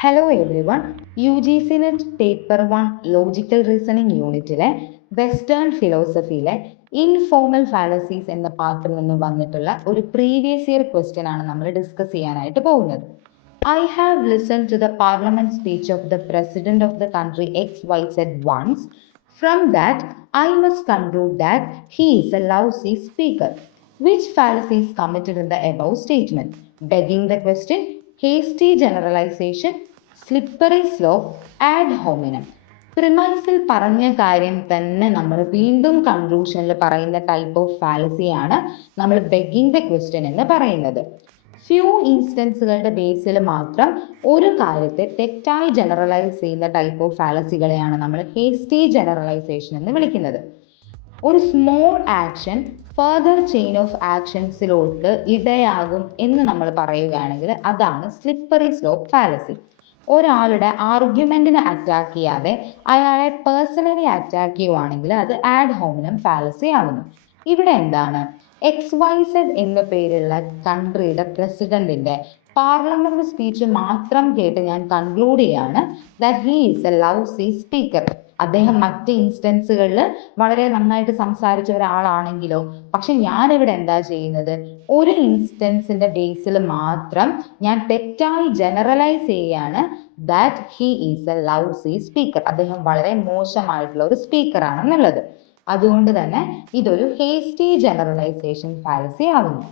Hello everyone. U G C net paper 1 logical reasoning യൂണിറ്റിലെ western ഫിലോസഫിയിലെ informal fallacies എന്ന പാർട്ടിൽ നിന്ന് വന്നിട്ടുള്ള ഒരു പ്രീവിയസ് ഇയർ ക്വസ്റ്റ്യൻ ആണ് നമ്മൾ ഡിസ്കസ് ചെയ്യാനായിട്ട് പോകുന്നത്. I have listened to the parliament speech of the president of the country XYZ once. From that, I must conclude that he is a lousy speaker. Which fallacy is committed in the above statement? Begging the question, hasty generalization, slippery slope, ad hominem. പ്രിമൈസിൽ പറഞ്ഞ കാര്യം തന്നെ നമ്മൾ വീണ്ടും കൺക്ലൂഷനിൽ പറയുന്ന type of ഫാലസിയാണ് നമ്മൾ begging the question എന്ന് പറയുന്നത്. Few ഇൻസ്റ്റൻസുകളുടെ ബേസിൽ മാത്രം ഒരു കാര്യത്തെ തെറ്റായി ജനറലൈസ് ചെയ്യുന്ന ടൈപ്പ് ഓഫ് ഫാലസികളെയാണ് നമ്മൾ ഹേസ്റ്റി ജനറലൈസേഷൻ എന്ന് വിളിക്കുന്നത്. ഒരു small action further chain of ആക്ഷൻസിലോട്ട് ഇടയാകും എന്ന് നമ്മൾ പറയുകയാണെങ്കിൽ അതാണ് സ്ലിപ്പറി സ്ലോപ്പ് ഫാലസി. ഒരാളുടെ ആർഗ്യുമെന്റിനെ അറ്റാക്ക് ചെയ്യാതെ അയാളെ പേഴ്സണലി അറ്റാക്ക് ചെയ്യുവാണെങ്കിൽ അത് ആഡ് ഹോമിനം ഫാലസി ആകുന്നു. ഇവിടെ എന്താണ്, XYZ എന്ന പേരുള്ള കൺട്രിയുടെ പ്രസിഡന്റിന്റെ പാർലമെന്റ് സ്പീച്ച് മാത്രം കേട്ട് ഞാൻ കൺക്ലൂഡ് ചെയ്യാണ് that he is A lousy speaker. അദ്ദേഹം മറ്റ് ഇൻസ്റ്റൻസുകളിൽ വളരെ നന്നായിട്ട് സംസാരിച്ച ഒരാളാണെങ്കിലോ, പക്ഷെ ഞാൻ ഇവിടെ എന്താ ചെയ്യുന്നത്, ഒരു ഇൻസ്റ്റൻസിന്റെ ബേസിൽ മാത്രം ഞാൻ തെറ്റായി ജനറലൈസ് ചെയ്യാണ് that he is A lousy speaker. അദ്ദേഹം വളരെ മോശമായിട്ടുള്ള ഒരു സ്പീക്കർ ആണെന്നുള്ളത്. അതുകൊണ്ട് തന്നെ ഇതൊരു ഹേസ്റ്റി ജനറലൈസേഷൻ ഫാലസി ആകുന്നു.